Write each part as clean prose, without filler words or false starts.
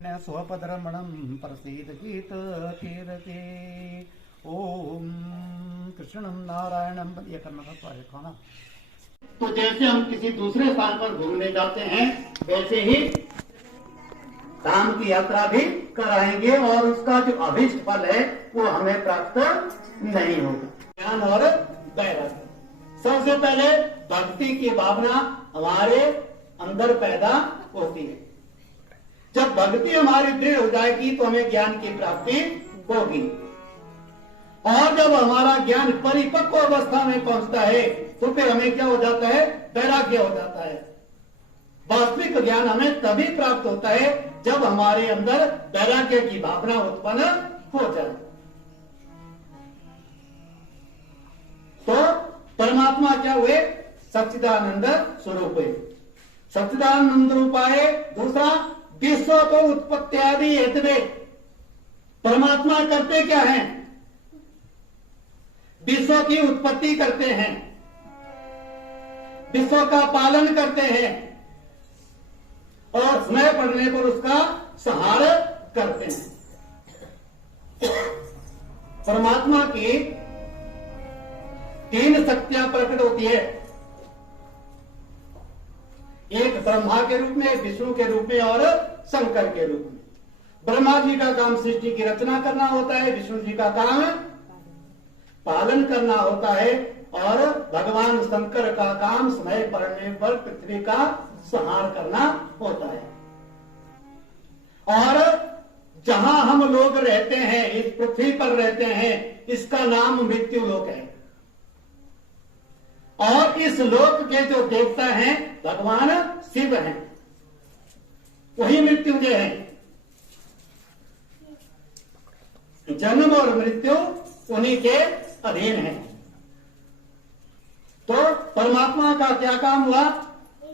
स्वपदरमणं प्रसीद गीत कीर्ति। ओम कृष्णं नारायणं ये करना था सारे खाना। तो जैसे हम किसी दूसरे स्थान पर घूमने जाते हैं वैसे ही धाम की यात्रा भी कराएंगे और उसका जो अभीष्ट फल है वो हमें प्राप्त नहीं होगा। ज्ञान और वैराग्य, सबसे पहले भक्ति की भावना हमारे अंदर पैदा होती है। जब भक्ति हमारी दृढ़ हो जाएगी तो हमें ज्ञान की प्राप्ति होगी और जब हमारा ज्ञान परिपक्व अवस्था में पहुंचता है तो फिर हमें क्या हो जाता है, वैराग्य हो जाता है। वास्तविक ज्ञान हमें तभी प्राप्त होता है जब हमारे अंदर वैराग्य की भावना उत्पन्न हो जाए। तो परमात्मा क्या हुए, सच्चिदानंद स्वरूप हुए। सच्चिदानंद रूपाए, दूसरा विश्व को उत्पत्ति आदि हेतवे। परमात्मा करते क्या हैं, विश्व की उत्पत्ति करते हैं, विश्व का पालन करते हैं और समय पड़ने पर उसका संहार करते हैं। परमात्मा की तीन शक्तियां प्रकट होती है, एक ब्रह्मा के रूप में, विष्णु के रूप में और शंकर के रूप में। ब्रह्मा जी का काम सृष्टि की रचना करना होता है, विष्णु जी का काम पालन करना होता है और भगवान शंकर का काम समय पड़ने पर पृथ्वी का संहार करना होता है। और जहां हम लोग रहते हैं, इस पृथ्वी पर रहते हैं, इसका नाम मृत्यु लोक है और इस लोक के जो देवता हैं भगवान शिव हैं, वही मृत्युंजय हैं। जन्म और मृत्यु उन्हीं के अधीन है। तो परमात्मा का क्या काम हुआ,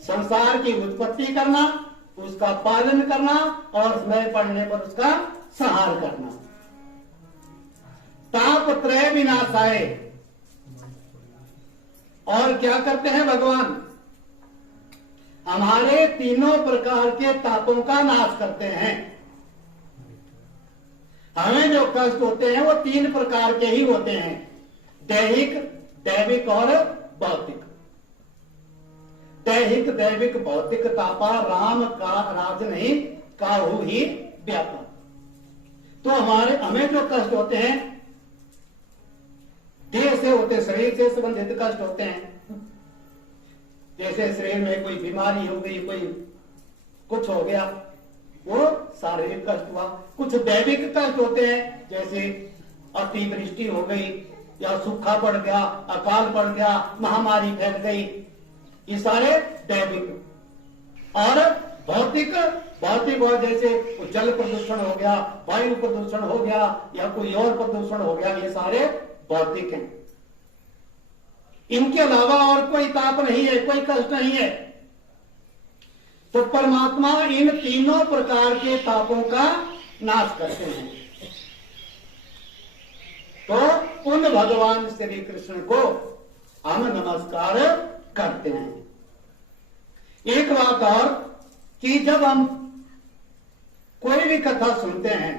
संसार की उत्पत्ति करना, उसका पालन करना और समय पड़ने पर उसका संहार करना। तापत्रय विनाशाय, और क्या करते हैं भगवान, हमारे तीनों प्रकार के तापों का नाश करते हैं। हमें जो कष्ट होते हैं वो तीन प्रकार के ही होते हैं, दैहिक, दैविक और भौतिक। दैहिक, दैविक, भौतिक तापा राम का राज नहीं काहू ही व्यापा। तो हमें जो कष्ट होते हैं देह से होते, शरीर से संबंधित कष्ट होते हैं। जैसे शरीर में कोई बीमारी हो गई, कोई कुछ हो गया, वो शारीरिक कष्ट हुआ। कुछ दैविक कष्ट होते हैं, जैसे अतिवृष्टि हो गई या सूखा पड़ गया, अकाल पड़ गया, महामारी फैल गई, ये सारे दैविक। और भौतिक, भौतिक और जैसे जल प्रदूषण हो गया, वायु प्रदूषण हो गया या कोई और प्रदूषण हो गया, ये सारे भौतिक हैं। इनके अलावा और कोई ताप नहीं है, कोई कष्ट नहीं है। तो परमात्मा इन तीनों प्रकार के तापों का नाश करते हैं। तो उन भगवान श्री कृष्ण को हम नमस्कार करते हैं। एक बात और कि जब हम कोई भी कथा सुनते हैं,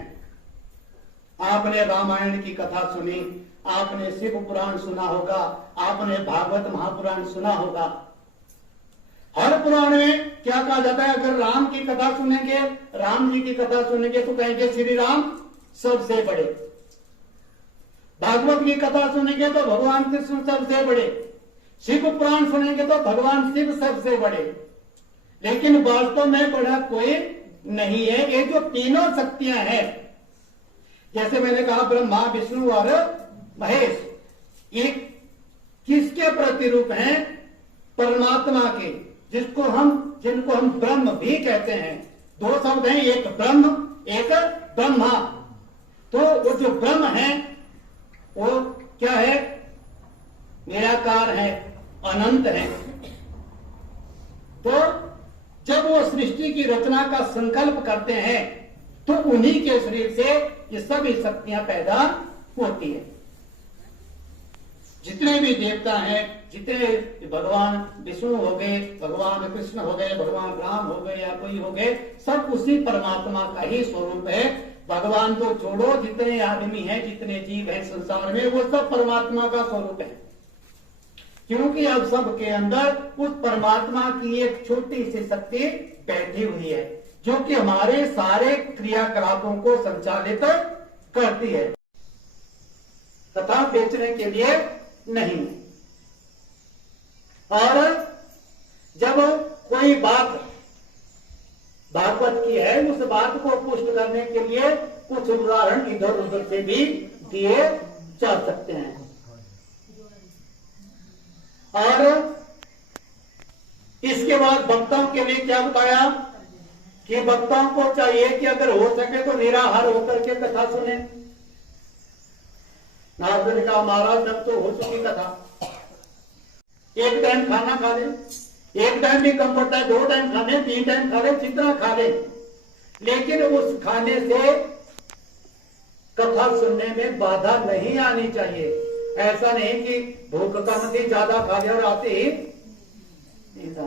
आपने रामायण की कथा सुनी, आपने शिव पुराण सुना होगा, आपने भागवत महापुराण सुना होगा। हर पुराण में क्या कहा जाता है, अगर राम की कथा सुनेंगे, राम जी की कथा सुनेंगे तो कहेंगे श्री राम सबसे बड़े। भागवत की कथा सुनेंगे तो भगवान कृष्ण सबसे बड़े। शिव पुराण सुनेंगे तो भगवान शिव सबसे बड़े। लेकिन वास्तव में बड़ा कोई नहीं है। ये जो तीनों शक्तियां हैं, जैसे मैंने कहा ब्रह्मा, विष्णु और महेश, ये किसके प्रतिरूप हैं, परमात्मा के, जिनको हम ब्रह्म भी कहते हैं। दो शब्द हैं, एक ब्रह्म, एक ब्रह्मा। तो वो जो ब्रह्म है वो क्या है, निराकार है, अनंत है। तो जब वो सृष्टि की रचना का संकल्प करते हैं तो उन्हीं के शरीर से ये सभी शक्तियां पैदा होती है। जितने भी देवता हैं, जितने भगवान विष्णु हो गए, भगवान कृष्ण हो गए, भगवान राम हो गए या कोई हो गए, सब उसी परमात्मा का ही स्वरूप है। भगवान तो छोड़ो, जितने आदमी हैं, जितने जीव हैं संसार में, वो सब परमात्मा का स्वरूप है। क्योंकि अब सबके अंदर उस परमात्मा की एक छोटी सी शक्ति बैठी हुई है, जो कि हमारे सारे क्रियाकलापों को संचालित करती है, तथा बेचने के लिए नहीं। और जब कोई बात भागवत की है, उस बात को पुष्ट करने के लिए कुछ उदाहरण इधर उधर से भी दिए जा सकते हैं। और इसके बाद भक्तों के लिए क्या बताया कि भक्तों को चाहिए कि अगर हो सके तो निराहार होकर के कथा सुने। नारद ने कहा महाराज अब तो हो चुकी कथा, एक टाइम खाना खा ले, एक टाइम भी कम पड़ता है, 2 टाइम खा ले, 3 टाइम खा ले, जितना खा ले, लेकिन उस खाने से कथा सुनने में बाधा नहीं आनी चाहिए। ऐसा नहीं कि भूख कम थी, ज्यादा खा लिया और आते ही ऐसा।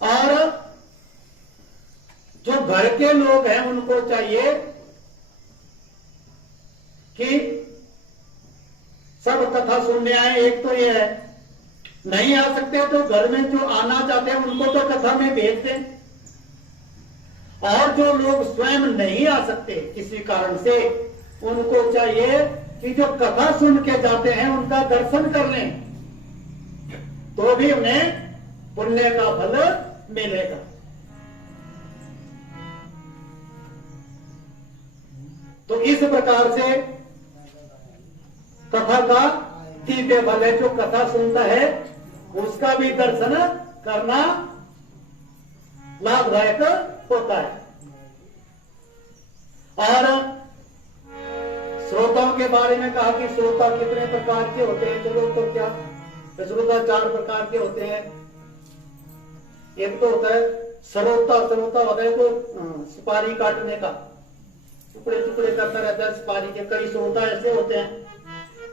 और जो घर के लोग हैं उनको चाहिए कि सब कथा सुनने आए। एक तो ये है, नहीं आ सकते तो घर में जो आना चाहते हैं उनको तो कथा में भेज दें। और जो लोग स्वयं नहीं आ सकते किसी कारण से, उनको चाहिए कि जो कथा सुन के जाते हैं उनका दर्शन कर लें, तो भी उन्हें पुण्य का फल मिलेगा। तो इस प्रकार से कथा का दिव्य फल है। जो कथा सुनता है उसका भी दर्शन करना लाभदायक होता है। और श्रोताओं के बारे में कहा कि श्रोता कितने प्रकार के होते हैं। चलो तो क्या, श्रोता 4 प्रकार के होते हैं। एक तो होता है श्रोता, श्रोता होता है तो सुपारी काटने का, टुकड़े टुकड़े करता रहता है सुपारी के। कई श्रोता ऐसे होते हैं,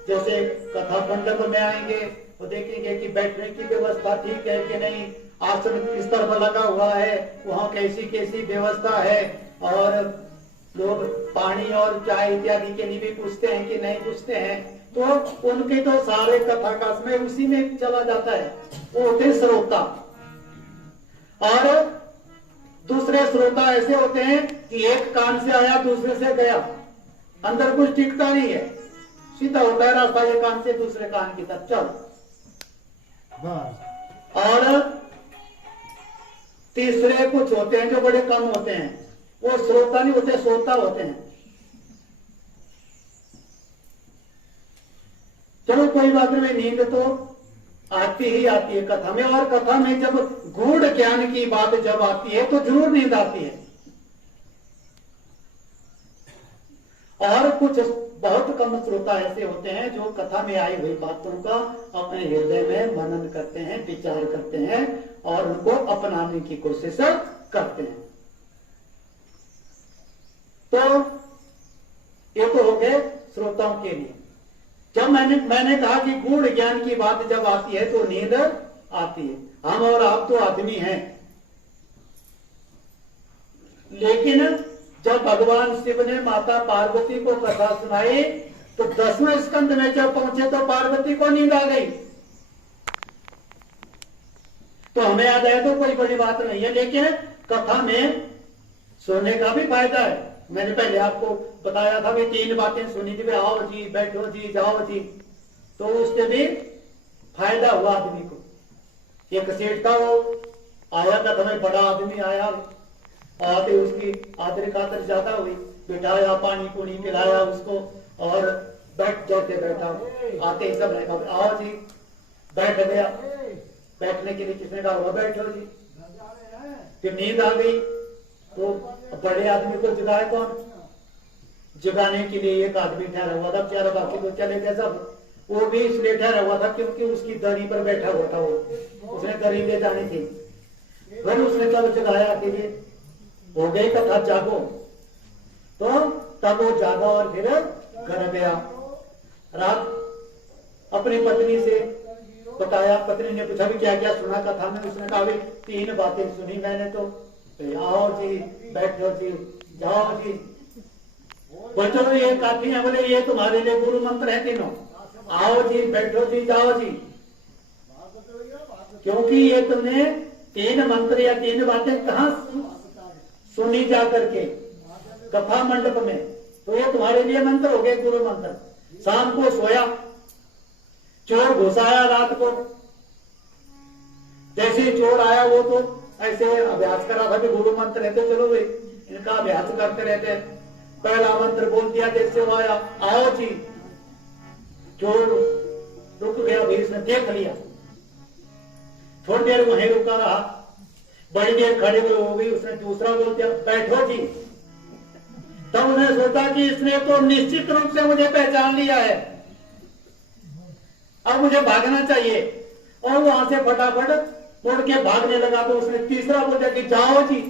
जैसे कथा मंडप में आएंगे तो देखेंगे कि बैठने की व्यवस्था ठीक है कि नहीं, आसन किस तरह लगा हुआ है, वहां कैसी कैसी व्यवस्था है, और लोग पानी और चाय इत्यादि के लिए भी पूछते हैं कि नहीं पूछते हैं। तो उनके तो सारे कथा का समय उसी में चला जाता है। वो होते श्रोता। और दूसरे श्रोता ऐसे होते हैं कि एक कान से आया दूसरे से गया, अंदर कुछ टिकता नहीं है, सीधा होता है रास्ता, एक कान से दूसरे कान की तरफ चल। और तीसरे कुछ होते हैं जो बड़े कम होते हैं, वो श्रोता नहीं होते, श्रोता होते हैं। चलो कोई बात नहीं, नींद तो आती ही आती है कथा में। और कथा में जब गूढ़ ज्ञान की बात जब आती है तो जरूर नींद आती है। और कुछ बहुत कम श्रोता ऐसे होते हैं जो कथा में आई हुई बातों का अपने हृदय में मनन करते हैं, विचार करते हैं और उनको अपनाने की कोशिश करते हैं। तो ये तो हो गए श्रोताओं के लिए। जब मैंने कहा कि गूढ़ ज्ञान की बात जब आती है तो नींद आती है। हम और आप तो आदमी हैं, लेकिन जब भगवान शिव ने माता पार्वती को कथा सुनाई तो 10वें स्कंद में जब पहुंचे तो पार्वती को नींद आ गई। तो हमें आ जाए तो कोई बड़ी बात नहीं है, लेकिन कथा में सोने का भी फायदा है। मैंने पहले आपको बताया था कि 3 बातें सुनी थी, आओ जी, बैठो जी, जाओ जी, तो उससे भी फायदा हुआ आदमी को। एक सेठ था, वो आया था, हमें बड़ा आदमी आया, आते उसकी आदर खातर ज्यादा हुई, बिठाया, पानी पुनी पिलाया उसको और बैठ जाते बैठा। आते ही सब आओ जी, बैठ गया। बैठने के लिए किसने कहा, वो बैठो जी। फिर नींद आ गई तो बड़े आदमी को जगाए कौन? जगाने के लिए एक आदमी ठहरा हुआ था बेचारा, बाकी तो चले गए सब। वो भी इसलिए ठहरा हुआ था क्योंकि उसकी दरी पर बैठा हुआ था, वो उसने दरी ले जानी थी। फिर उसने कब जगाया के लिए, हो गई कथा, जागो। तो तब वो जागा और फिर घर गया। रात अपनी पत्नी से बताया। पत्नी ने पूछा भी क्या क्या सुना कथा में। उसने कहा भी 3 बातें सुनी मैंने तो आओ जी, बैठो जी, जाओ जी। बोले चलो ये काफी है। बोले ये तुम्हारे लिए गुरु मंत्र है तीनों, आओ जी, बैठो जी, जाओ जी। क्योंकि ये तुमने 3 मंत्र या 3 बातें कहां सुनी जा करके कथा मंडप में, तो ये तुम्हारे लिए मंत्र हो गए, गुरु मंत्र। शाम को सोया, चोर घुस आया रात को। जैसे ही चोर आया वो तो ऐसे अभ्यास करा था कि गुरु मंत्र रहते, चलो भाई इनका अभ्यास करते रहते। पहला मंत्र बोल दिया, जैसे वो आया, आओ जी। चोर रुक गया, भी उसने देख लिया। थोड़ी देर वहीं रुका रहा, बड़ी देर खड़े हुए हो गई। उसने दूसरा बोल दिया, बैठो जी। तब उसने सोचा कि इसने तो निश्चित रूप से मुझे पहचान लिया है, अब मुझे भागना चाहिए। और वहां से फटाफट उड़ के भागने लगा। तो उसने तीसरा बोल दिया कि जाओ जी।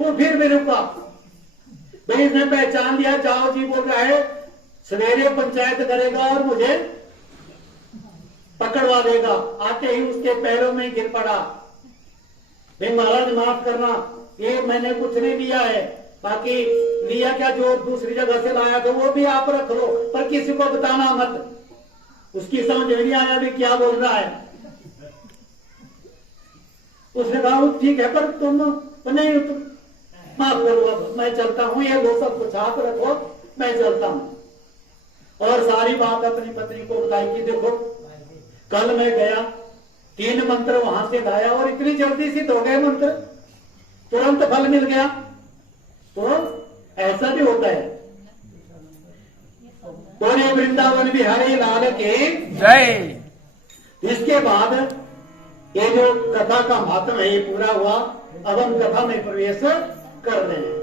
वो फिर भी रुका, भाई इसने पहचान लिया, जाओ जी बोल रहा है, सवेरे पंचायत करेगा और मुझे पकड़वा देगा। आते ही उसके पैरों में गिर पड़ा, भाई महाराज माफ करना, ये मैंने कुछ नहीं लिया है, बाकी लिया क्या जो दूसरी जगह से लाया था वो भी आप रख लो, पर किसी को बताना मत। उसकी समझ नहीं आया भी क्या बोल रहा है। उसने कहा ठीक है, पर तुम नहीं, तुम माफ करो, अब मैं चलता हूं, ये लो सब कुछ आप रखो, मैं चलता हूं। और सारी बात अपनी पत्नी को बताई कि देखो कल मैं गया, 3 मंत्र वहां से लाया और इतनी जल्दी सिद्ध हो गए मंत्र, तुरंत फल मिल गया। तो ऐसा भी होता है। बोले वृंदावन बिहारी लाल के जय। इसके बाद ये जो कथा का महात्म है ये पूरा हुआ। अब हम कथा में प्रवेश कर रहे हैं।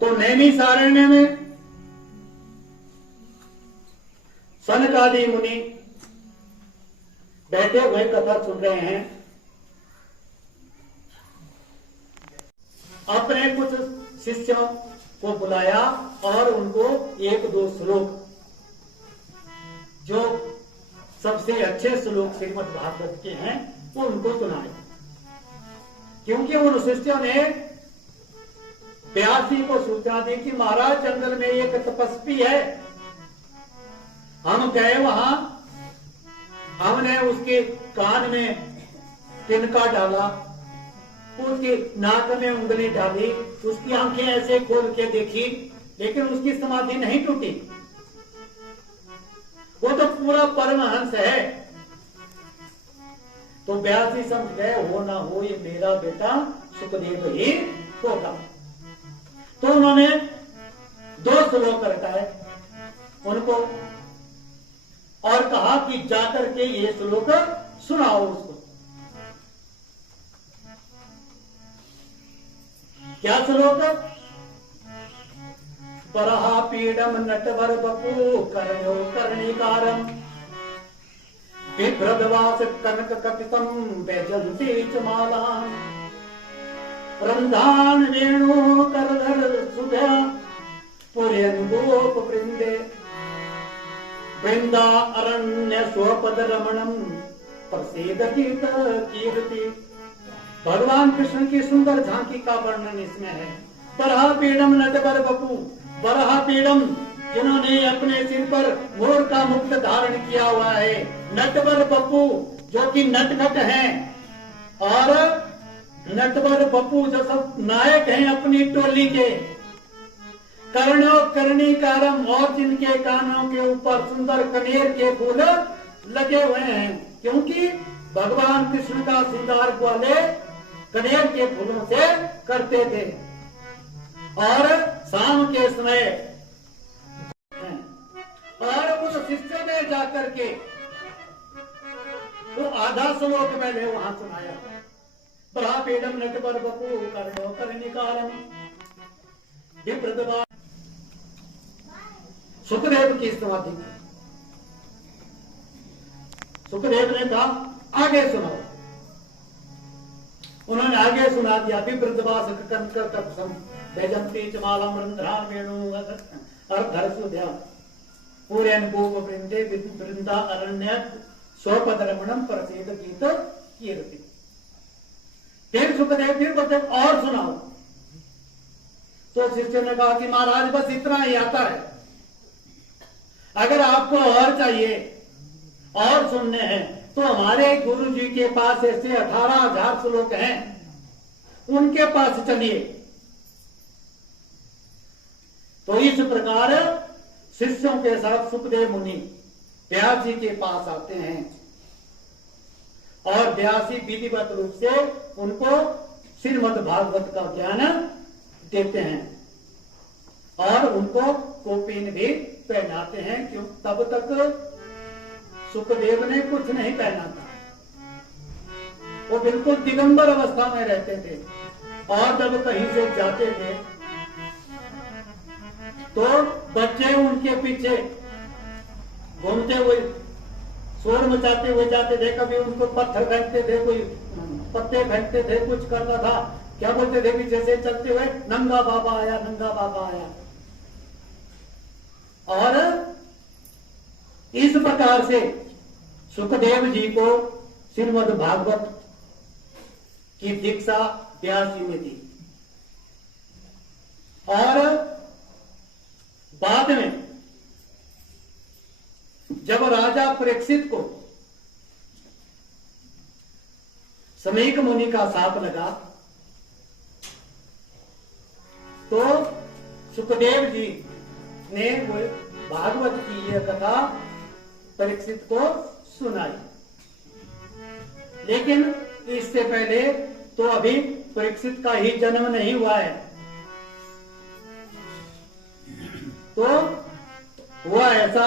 तो नैमिषारण्य में सनकादि मुनि बैठे हुए कथा सुन रहे हैं। अपने कुछ शिष्यों को बुलाया और उनको 1-2 श्लोक, जो सबसे अच्छे श्लोक श्रीमद् भागवत के हैं, वो उनको सुनाए। क्योंकि उन शिष्यों ने व्यास जी को सूचना दी कि महाराज जंगल में एक तपस्वी है। हम गए वहां, हमने उसके कान में तिनका डाला, उसकी नाक में उंगली डाली, उसकी आंखें ऐसे खोल के देखी, लेकिन उसकी समाधि नहीं टूटी। वो तो पूरा परमहंस है। तो व्यास जी समझ गए, हो ना हो ये मेरा बेटा सुखदेव ही होगा। तो उन्होंने 2 श्लोक रटाए उनको और कहा कि जाकर के ये श्लोक सुनाओ उसको। क्या श्लोक? परहा पीडम नटवर बपू कर्ण्यो कर्णिकारम बिभ्रदवास कनक कपितम वैजंती च मालां रंधान वेणु करधर सुधा पुर्यन गोप वृंदे वृंदा अरण्य स्वपद रमणम प्रसिद्धि कीर्ति। भगवान कृष्ण की सुंदर झांकी का वर्णन इसमें है। बरहा पीडम नटवर बपू, बरहा पीडम जिन्होंने अपने सिर पर मोर का मुक्त धारण किया हुआ है, नटवर बपू जो कि नटखट हैं, और नटवर बपू जो सब नायक हैं अपनी टोली के, कर्णो कर्णिकारम और जिनके कानों के ऊपर सुंदर कनेर के फूल लगे हुए हैं, क्योंकि भगवान कृष्ण का श्रृंगार वाले कनेर के फूलों से करते थे। और शाम के समय और उस शिष्य ने जाकर के वो आधा श्लोक मैंने वहां सुनाया। बड़ा पेडम नटवर बपू कर्णो कर्णिकारम विप्रदवा। सुखदेव की समाधि, सुखदेव ने कहा आगे सुनाओ। उन्होंने आगे सुना दिया विवृद्धवास वैजंती चमालम रंध्रान वेणु अर्धरसुध्या पूर्यन गोप वृंदे वृंदा अरण्य स्वपद रमणम प्रसिद्ध गीत कीर्ति। फिर सुखदेव फिर बोलते और सुनाओ। तो शिष्य ने कहा कि महाराज बस इतना ही आता है, अगर आपको और चाहिए और सुनने हैं तो हमारे गुरु जी के पास ऐसे 18,000 श्लोक हैं, उनके पास चलिए। तो इस प्रकार शिष्यों के साथ सुखदेव मुनि व्यास जी के पास आते हैं और व्यास जी विधिवत रूप से उनको श्रीमद् भागवत का ज्ञान देते हैं और उनको कौपीन भी पहनाते हैं। क्यों? तब तक सुखदेव ने कुछ नहीं पहना था, वो बिल्कुल दिगंबर अवस्था में रहते थे और जब कहीं से जाते थे तो बच्चे उनके पीछे घूमते हुए शोर मचाते हुए जाते थे। कभी उनको पत्थर फेंकते थे, कोई पत्ते फेंकते थे, कुछ करता था। क्या बोलते थे कि जैसे चलते हुए नंगा बाबा आया, नंगा बाबा आया। और इस प्रकार से सुखदेव जी को श्रीमद् भागवत की दीक्षा व्यास जी ने दी और बाद में जब राजा परीक्षित को समीक मुनि का शाप लगा तो सुखदेव जी ने वो भागवत की यह कथा परीक्षित को सुनाई। लेकिन इससे पहले तो अभी परीक्षित का ही जन्म नहीं हुआ है। तो हुआ ऐसा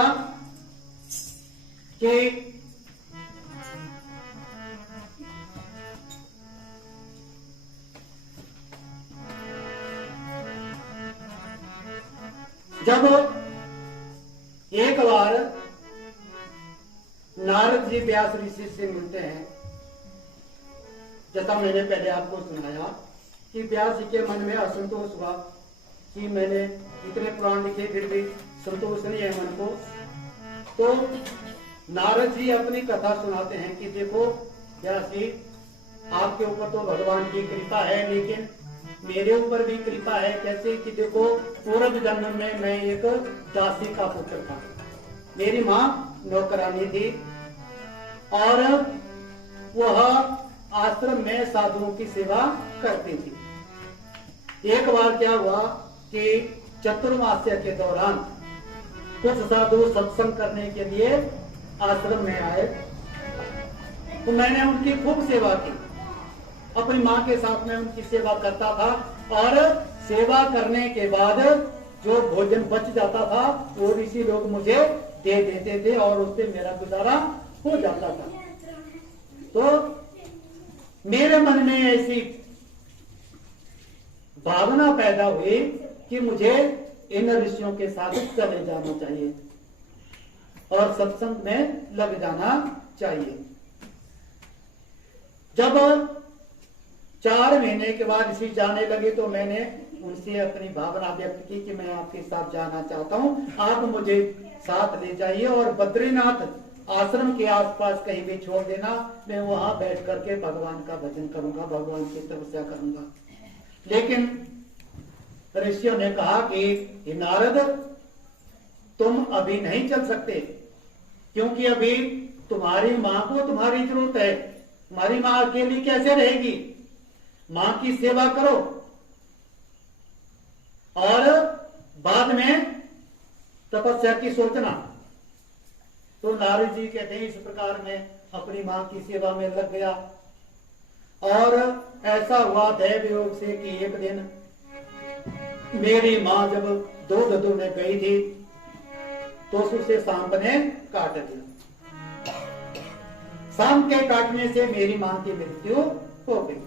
कि जब एक बार नारद जी व्यास ऋषि से मिलते हैं, जैसा मैंने पहले आपको सुनाया कि व्यास जी के मन में असंतोष हुआ कि मैंने इतने पुराण लिखे फिर भी संतोष नहीं है मन को। तो नारद जी अपनी कथा सुनाते हैं कि देखो व्यास जी, आपके ऊपर तो भगवान की कृपा है, लेकिन मेरे ऊपर भी कृपा है। कैसे कि देखो, पूर्व जन्म में मैं एक दासी का पुत्र था, मेरी माँ नौकरानी थी और वह आश्रम में साधुओं की सेवा करती थी। एक बार क्या हुआ कि चतुर्मास्य के दौरान कुछ साधु सत्संग करने के लिए आश्रम में आए, तो मैंने उनकी खूब सेवा की। अपनी माँ के साथ में उनकी सेवा करता था और सेवा करने के बाद जो भोजन बच जाता था वो ऋषि लोग मुझे दे देते थे और उससे मेरा गुजारा हो जाता था। तो मेरे मन में ऐसी भावना पैदा हुई कि मुझे इन ऋषियों के साथ चले जाना चाहिए और सत्संग में लग जाना चाहिए। जब 4 महीने के बाद ऋषि जाने लगे तो मैंने उनसे अपनी भावना व्यक्त की कि मैं आपके साथ जाना चाहता हूं, आप मुझे साथ ले जाइए और बद्रीनाथ आश्रम के आसपास कहीं भी छोड़ देना, मैं वहां बैठ करके भगवान का भजन करूंगा, भगवान की तपस्या करूंगा। लेकिन ऋषियों ने कहा कि नारद, तुम अभी नहीं चल सकते, क्योंकि अभी तुम्हारी माँ को तुम्हारी जरूरत है। तुम्हारी माँ अकेली कैसे रहेगी? माँ की सेवा करो और बाद में तपस्या की सोचना। तो नारद जी कहते हैं, इस प्रकार मैं अपनी माँ की सेवा में लग गया और ऐसा हुआ दैव योग से कि एक दिन मेरी माँ जब दूध दुहने गई थी तो उसे सांप ने काट दिया। सांप के काटने से मेरी माँ की मृत्यु हो गई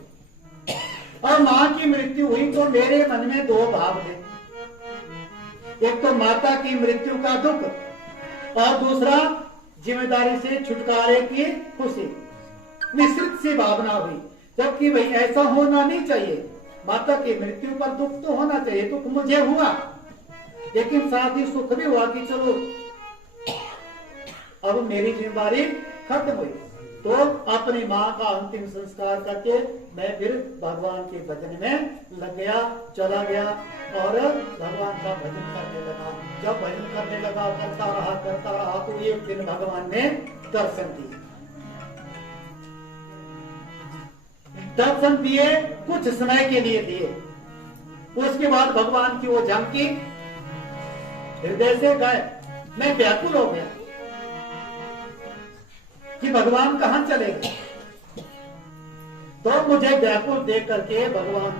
और माँ की मृत्यु हुई तो मेरे मन में 2 भाव थे, एक तो माता की मृत्यु का दुख और दूसरा जिम्मेदारी से छुटकारे की खुशी। मिश्रित सी भावना हुई। जबकि भाई ऐसा होना नहीं चाहिए। माता की मृत्यु पर दुख तो होना चाहिए, दुख मुझे हुआ, लेकिन साथ ही सुख भी हुआ कि चलो अब मेरी जिम्मेदारी खत्म हुई। तो अपनी माँ का अंतिम संस्कार करके मैं फिर भगवान के भजन में लग गया, चला गया और भगवान का भजन करने लगा। जब भजन करने लगा, करता रहा तो एक दिन भगवान ने दर्शन दिए। दर्शन दिए, कुछ समय के लिए दिए। उसके बाद भगवान की वो झांकी हृदय से गए। मैं व्याकुल हो गया कि भगवान कहां चले गए। तो मुझे व्याकुल देख करके भगवान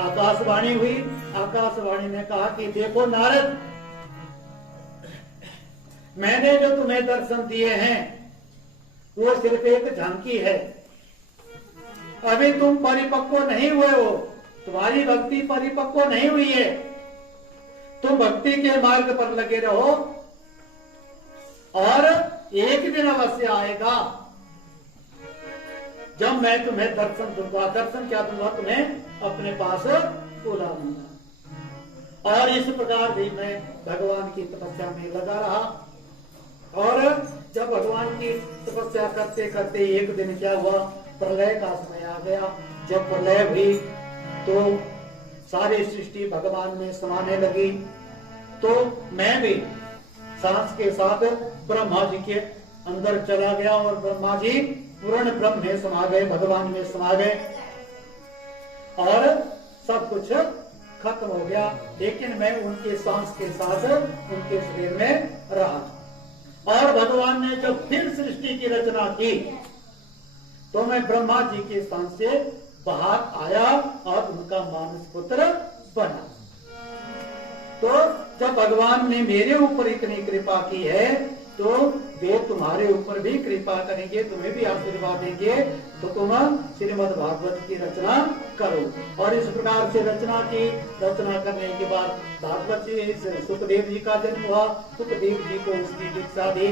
आकाशवाणी हुई। आकाशवाणी ने कहा कि देखो नारद, मैंने जो तुम्हें दर्शन दिए हैं वो सिर्फ एक झांकी है। अभी तुम परिपक्व नहीं हुए हो, तुम्हारी भक्ति परिपक्व नहीं हुई है। तुम भक्ति के मार्ग पर लगे रहो और एक दिन अवश्य आएगा जब मैं तुम्हें दर्शन दूंगा। दर्शन क्या दूंगा? तुम्हें अपने पास बुला लूंगा। और इस प्रकार भी मैं भगवान की तपस्या में लगा रहा। और जब भगवान की तपस्या करते करते एक दिन क्या हुआ, प्रलय का समय आ गया। जब प्रलय हुई तो सारी सृष्टि भगवान में समाने लगी। तो मैं भी सांस के साथ ब्रह्मा जी के अंदर चला गया और ब्रह्मा जी पूर्ण ब्रह्म में समा गए, भगवान में समा गए और सब कुछ खत्म हो गया। लेकिन मैं उनके सांस के साथ उनके शरीर में रहा। और भगवान ने जब फिर सृष्टि की रचना की तो मैं ब्रह्मा जी के स्थान से बाहर आया और उनका मानस पुत्र बना। तो जब भगवान ने मेरे ऊपर इतनी कृपा की है तो वे तुम्हारे ऊपर भी कृपा करेंगे, तुम्हें भी आशीर्वाद देंगे। तो तुम श्रीमद् भागवत की रचना करो। और इस प्रकार से रचना की। रचना करने के बाद भागवत जी सुखदेव जी का जन्म हुआ। सुखदेव जी को उसकी दीक्षा दी।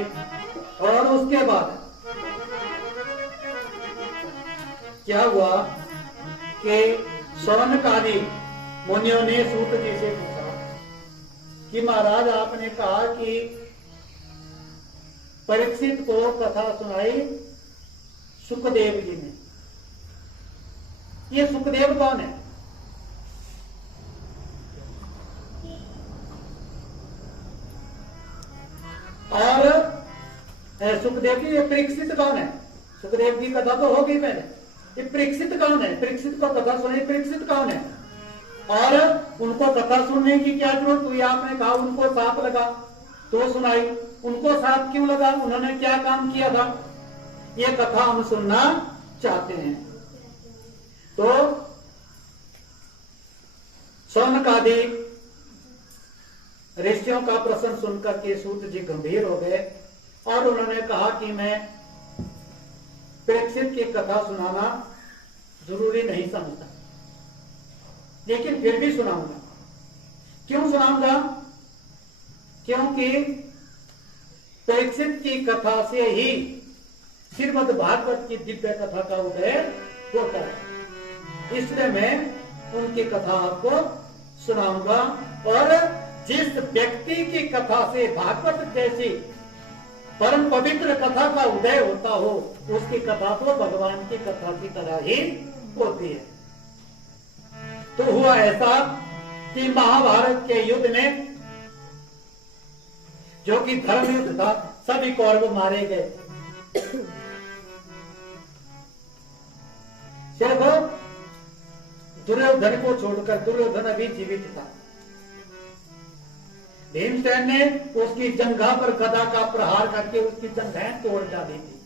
और उसके बाद क्या हुआ कि शौनकादि मुनियों ने सूत जी से पूछा कि महाराज, आपने कहा कि परीक्षित को कथा सुनाई सुखदेव जी ने। ये सुखदेव कौन है? और सुखदेव जी, ये परीक्षित कौन है? सुखदेव की कथा तो होगी पहले। ये परीक्षित कौन है? परीक्षित को कथा सुनाई, परीक्षित कौन है? और उनको कथा सुनने की क्या जरूरत हुई? आपने कहा उनको सांप लगा तो सुनाई। उनको सांप क्यों लगा? उन्होंने क्या काम किया था? ये कथा हम सुनना चाहते हैं। तो शौनकादि ऋषियों का प्रश्न सुनकर के सूत जी गंभीर हो गए और उन्होंने कहा कि मैं परीक्षित की कथा सुनाना जरूरी नहीं समझता, लेकिन फिर भी सुनाऊंगा। क्यों सुनाऊंगा? क्योंकि परीक्षित की कथा से ही श्रीमद् भागवत की दिव्य कथा का उदय होता है। इसलिए मैं उनकी कथा आपको सुनाऊंगा। और जिस व्यक्ति की कथा से भागवत जैसी परम पवित्र कथा का उदय होता हो, उसकी कथा तो भगवान की कथा की तरह ही होती है। तो हुआ ऐसा कि महाभारत के युद्ध में, जो कि धर्म युद्ध था, सभी कौरव मारे गए। सिर्फ दुर्योधन को छोड़कर, दुर्योधन अभी जीवित था। भीमसेन ने उसकी जंघा पर गदा का प्रहार करके उसकी जंघाएं तोड़ डाली थी।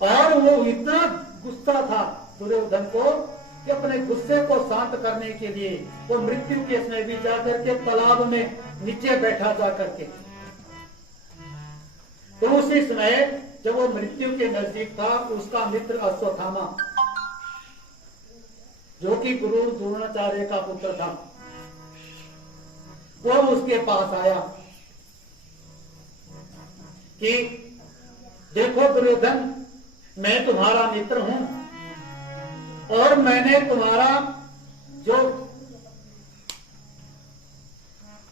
और वो इतना गुस्सा था दुर्योधन को कि अपने गुस्से को शांत करने के लिए वो मृत्यु के समय भी जाकर के तालाब में नीचे बैठा जा करके। तो उसी समय जब वो मृत्यु के नजदीक था, उसका मित्र अश्वत्थामा, जो कि गुरु द्रोणाचार्य का पुत्र था, वो उसके पास आया कि देखो दुर्योधन, मैं तुम्हारा मित्र हूं और मैंने तुम्हारा जो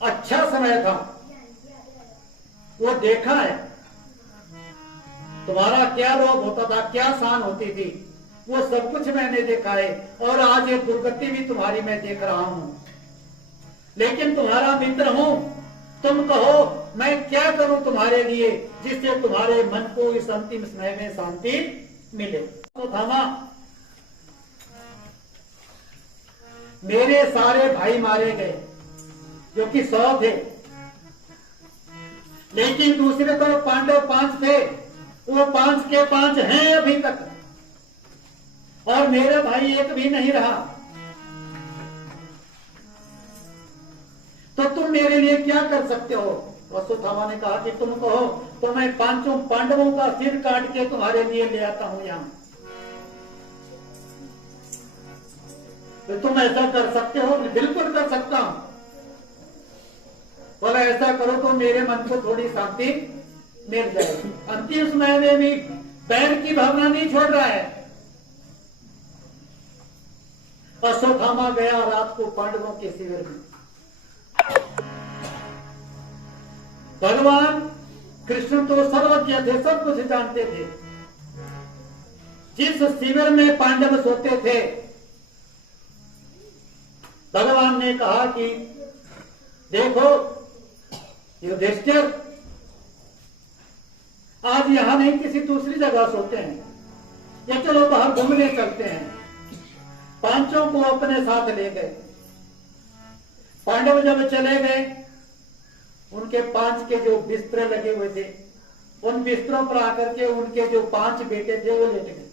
अच्छा समय था वो देखा है। तुम्हारा क्या रोग होता था, क्या शान होती थी, वो सब कुछ मैंने देखा है। और आज ये दुर्गति भी तुम्हारी मैं देख रहा हूं, लेकिन तुम्हारा मित्र हूं। तुम कहो मैं क्या करूं तुम्हारे लिए जिससे तुम्हारे मन को इस अंतिम समय में शांति मिले। तो थामा, मेरे सारे भाई मारे गए जो कि 100 थे, लेकिन दूसरे तो पांडव 5 थे, वो 5 के 5 हैं अभी तक, और मेरा भाई एक भी नहीं रहा। तो तुम मेरे लिए क्या कर सकते हो? अश्वत्थामा ने कहा कि तुम कहो तो मैं 5 पांडवों का सिर काट के तुम्हारे लिए ले आता हूं यहां। तो तुम ऐसा कर सकते हो? बिल्कुल कर सकता हूं। बोला ऐसा करो तो मेरे मन को थोड़ी शांति मिल जाएगी। अंतिम समय में भी बैर की भावना नहीं छोड़ रहा है। अश्वत्थामा गया रात को पांडवों के शिविर में। भगवान कृष्ण तो सर्वज्ञ थे, सब कुछ जानते थे। जिस शिविर में पांडव सोते थे, भगवान ने कहा कि देखो युधिष्ठिर, आज यहां नहीं किसी दूसरी जगह सोते हैं, या चलो बाहर घूमने चलते हैं। 5 को अपने साथ ले गए। पांडव जब चले गए, उनके 5 के जो बिस्तर लगे हुए थे, उन बिस्तरों पर आकर के उनके जो 5 बेटे थे वो लेट गए।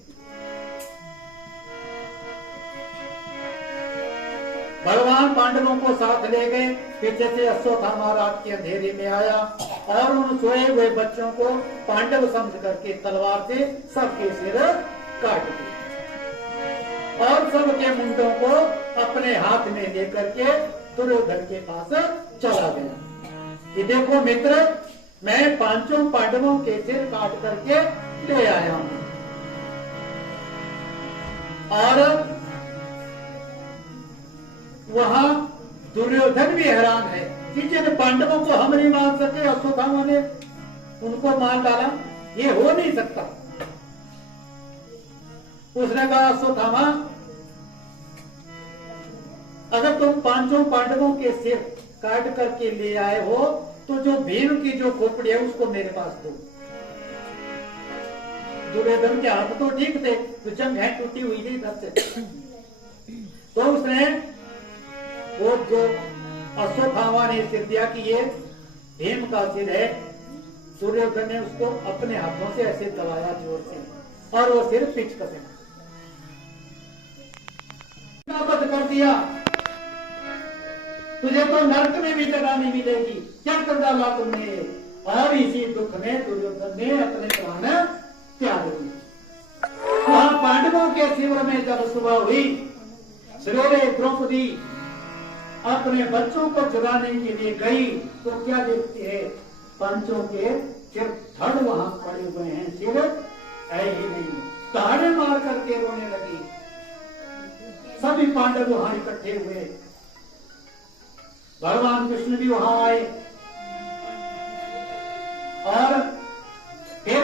भगवान पांडवों को साथ ले गए। पीछे से अश्वत्थामा रात के अंधेरे में आया और उन सोए हुए बच्चों को पांडव समझ करके तलवार से सबके सिर काट दिए और सबके मुंडों को अपने हाथ में लेकर के दुर्योधन के पास चला गया कि देखो मित्र, मैं 5 पांडवों के सिर काट करके ले आया हूं। और वहां दुर्योधन भी हैरान है कि जिन पांडवों को हम नहीं मार सके, अश्वत्थामा ने उनको मार डाला, ये हो नहीं सकता। उसने कहा अश्वत्थामा, अगर तुम 5 पांडवों के सिर काट करके ले आए हो तो जो भीम की जो खोपड़ी है उसको मेरे पास दो। दुर्योधन के हाथ तो ठीक थे, तो जंग है टूटी हुई थी इधर से। तो उसने वो जो अश्वत्थामा ने सिर दिया कि ये भीम का सिर है, दुर्योधन ने उसको अपने हाथों से ऐसे दबाया जोर से और वो सिर पिच कर कर दिया। तुझे तो नरक में भी जगह नहीं मिलेगी, क्या कर डाला तुमने। और इसी दुख में दुर्योधन ने अपने प्राण त्याग दिए। वहां पांडवों के शिविर में जब सुबह हुई, सवेरे द्रौपदी अपने बच्चों को जगाने के लिए गई तो क्या देखती है, 5 के सिर धड़ वहां पड़े हुए हैं, सिर है ही नहीं। ताड़े मार करके रोने लगी। सभी पांडव वहां इकट्ठे हुए। भगवान कृष्ण भी वहां आए और फिर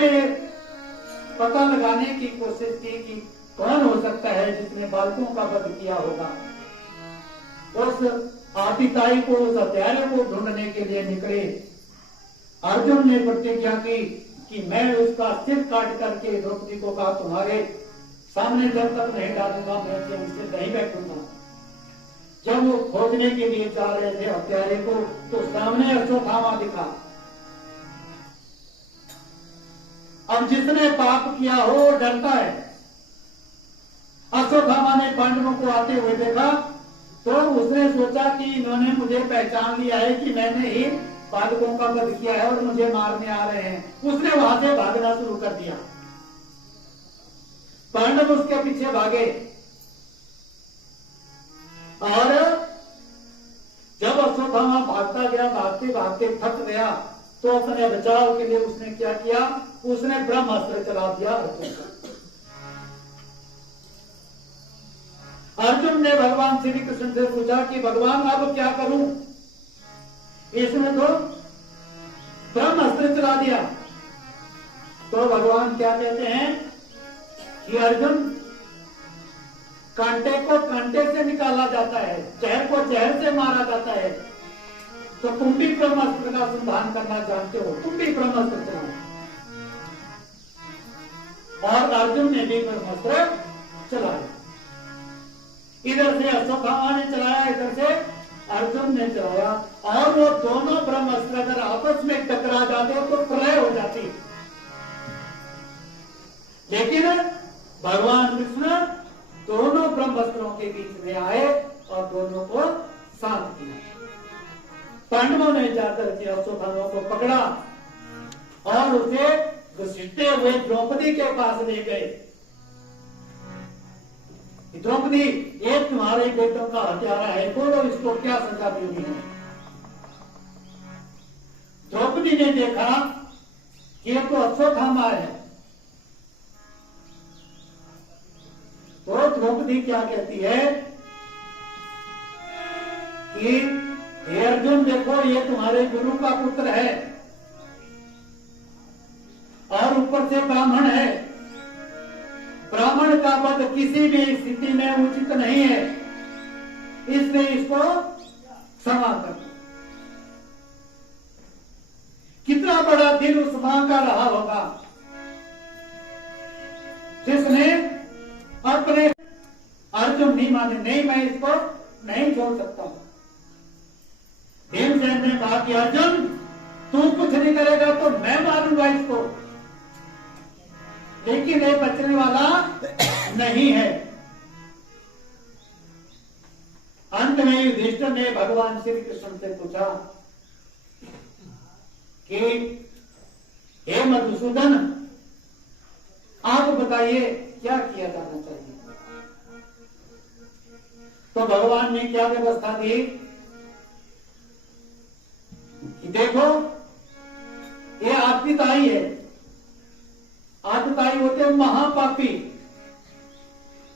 पता लगाने की कोशिश की कि कौन हो सकता है जिसने बालकों का वध किया होगा। उस आतिताई को, उस हत्यारे को ढूंढने के लिए निकले। अर्जुन ने प्रतिज्ञा की कि मैं उसका सिर काट करके द्रौपदी को कहा तुम्हारे सामने जब तक नहीं डालूंगा मैं उनसे नहीं बैठूंगा। जब वो खोजने के लिए जा रहे थे हत्यारे को तो सामने अश्वत्थामा दिखा। अब जिसने पाप किया हो वो डरता है। अश्वत्थामा ने पांडवों को आते हुए देखा तो उसने सोचा कि इन्होंने मुझे पहचान लिया है कि मैंने ही बालकों का वध किया है और मुझे मारने आ रहे हैं। उसने वहां से भागना शुरू कर दिया। पांडव उसके पीछे भागे और जब अश्वत्थामा भागता गया, भागते भागते थक गया तो अपने बचाव के लिए उसने क्या किया, उसने ब्रह्मास्त्र चला दिया अर्जुन का। अर्जुन ने भगवान श्री कृष्ण से पूछा कि भगवान अब क्या करूं? इसने तो ब्रह्मास्त्र चला दिया। तो भगवान क्या कहते हैं कि अर्जुन, कांटे को कांटे से निकाला जाता है, जहर को जहर से मारा जाता है। तो तुम भी ब्रह्मास्त्र का संधान करना जानते हो, तुम भी ब्रह्मास्त्र चलाओ। और अर्जुन ने भी ब्रह्मास्त्र चलाया। इधर से अश्वत्थामा ने चलाया, इधर से अर्जुन ने चलाया, और वो दोनों ब्रह्मास्त्र अगर आपस में टकरा जाते तो प्रलय हो जाती। लेकिन भगवान कृष्ण दोनों ब्रह्मास्त्रों के बीच में आए और दोनों को शांत किया। पांडवों ने जाकर के अश्वत्थामा को पकड़ा और उसे घसीटते हुए द्रौपदी के पास ले गए। द्रौपदी, ये तुम्हारे बेटों का हत्यारा है, बोलो इसको क्या सजा देनी है? द्रौपदी ने देखा कि ये तो अश्वत्थामा है। तो द्रौपदी क्या कहती है कि हे अर्जुन, देखो ये तुम्हारे गुरु का पुत्र है और ऊपर से ब्राह्मण है। ब्राह्मण का वध किसी भी स्थिति में उचित नहीं है, इसलिए इसको क्षमा कर। कितना बड़ा दिल उस मां का रहा होगा जिसने अपने, अर्जुन नहीं माने, नहीं मैं इसको नहीं छोड़ सकता। भीमसेन ने कहा कि अर्जुन, तू कुछ नहीं करेगा तो मैं मारूंगा इसको, लेकिन ये बचने वाला नहीं है। अंत में युधिष्ठिर ने भगवान श्री कृष्ण से पूछा कि हे मधुसूदन, आप बताइए क्या किया जाना चाहिए? तो भगवान ने क्या व्यवस्था दी कि देखो, ये आपकी ताई है। आतताई होते हैं महापापी।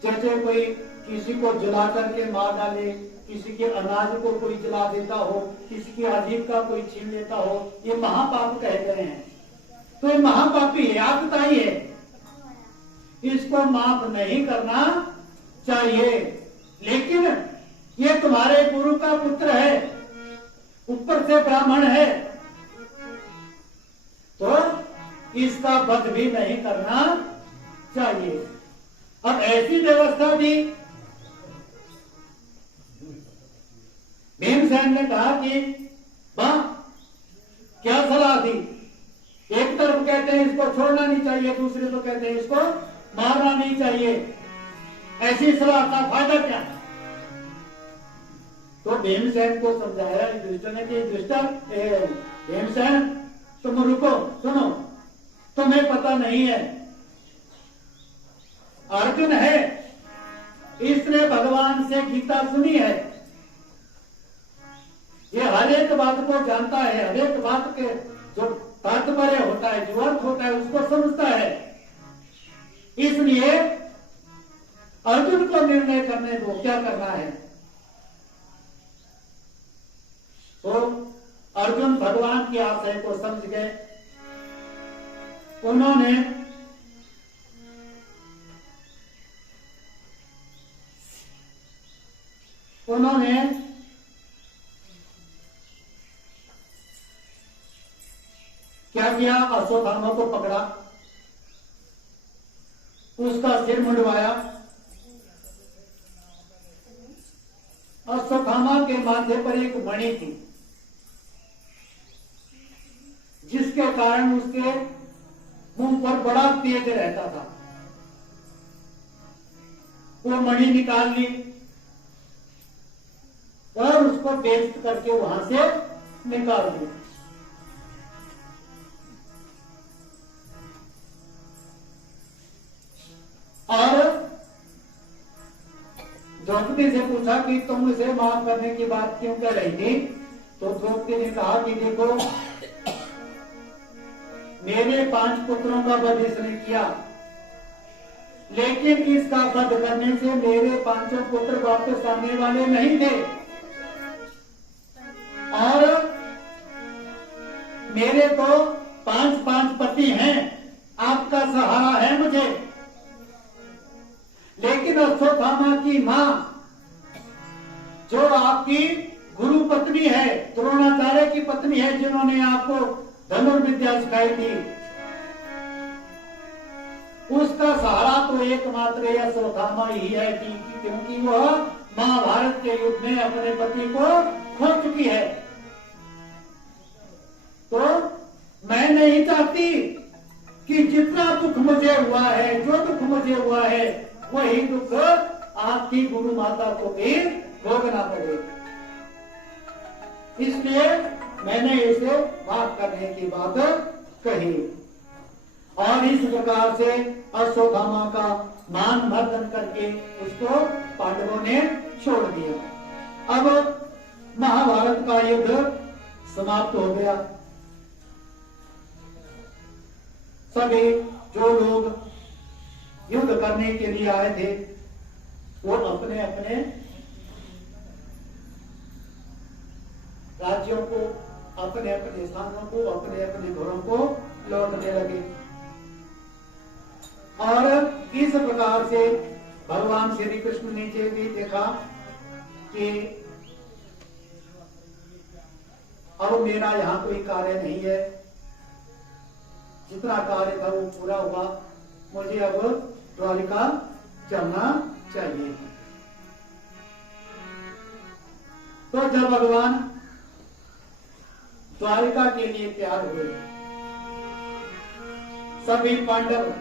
जैसे कोई किसी को जला करके मार डाले, किसी के अनाज को कोई जला देता हो, किसी की आजीविका कोई छीन लेता हो, ये महापाप कह गए हैं। तो ये महापापी है, आतताई है, इसको माफ नहीं करना चाहिए। लेकिन ये तुम्हारे गुरु का पुत्र है, ऊपर से ब्राह्मण है, तो इसका वध भी नहीं करना चाहिए। अब ऐसी व्यवस्था दी। भीमसेन ने कहा कि वाह, क्या सलाह दी। एक तरफ कहते हैं इसको छोड़ना नहीं चाहिए, दूसरे तो कहते हैं इसको मारना नहीं चाहिए। ऐसी सलाह का फायदा क्या? तो भीमसेन को समझाया युधिष्ठिर ने कि युधिष्ठिर, भीमसेन तुम रुको, सुनो, तुम्हें पता नहीं है, अर्जुन है, इसने भगवान से गीता सुनी है, ये हर एक बात को जानता है, हर एक बात के जो तात्पर्य होता है, जो अर्थ होता है, उसको समझता है। इसलिए अर्जुन को निर्णय करने दो क्या करना है। तो अर्जुन भगवान की आशय को समझ गए। उन्होंने क्या किया? अश्वत्थामा को पकड़ा, उसका सिर मुंडवाया। अश्वत्थामा के माथे पर एक मणि थी, जिसके कारण उसके मुंह पर बड़ा तेज रहता था। वो मणि निकाल ली और उसको बेइज्जत करके वहां से निकाल दी। और द्रौपदी से पूछा कि तुम उसे माफ करने की बात क्यों कर रही थी? तो द्रौपदी ने कहा कि देखो, मेरे 5 पुत्रों का वध इसने किया, लेकिन इसका वध करने से मेरे 5 पुत्र वापस आने वाले नहीं थे और मेरे तो 5 पति हैं, आपका सहारा है मुझे। लेकिन अश्वत्थामा की मां जो आपकी गुरु पत्नी है, द्रोणाचार्य की पत्नी है, जिन्होंने आपको धनुर्विद्या सिखाई थी, उसका सहारा तो एकमात्र अश्वत्थामा ही है क्योंकि वह महाभारत के युद्ध में अपने पति को खो चुकी है। तो मैं नहीं चाहती कि जितना दुख मुझे हुआ है, जो दुख मुझे हुआ है, वही दुख आपकी गुरु माता को भी भोगना पड़े। इसलिए मैंने इसे माफ करने की बात कही और इस प्रकार से अश्वत्थामा का मान मर्दन करके उसको पांडवों ने छोड़ दिया। अब महाभारत का युद्ध समाप्त हो गया। सभी जो लोग युद्ध करने के लिए आए थे वो अपने अपने राज्यों को, अपने अपने स्थानों को, अपने अपने घरों को लौटने लगे और इस प्रकार से भगवान श्री कृष्ण ने भी देखा कि अब मेरा यहाँ कोई कार्य नहीं है, जितना कार्य था वो पूरा हुआ, मुझे अब द्वारिका चलना चाहिए। तो जब भगवान द्वारिका के लिए तैयार हुए, सभी पांडव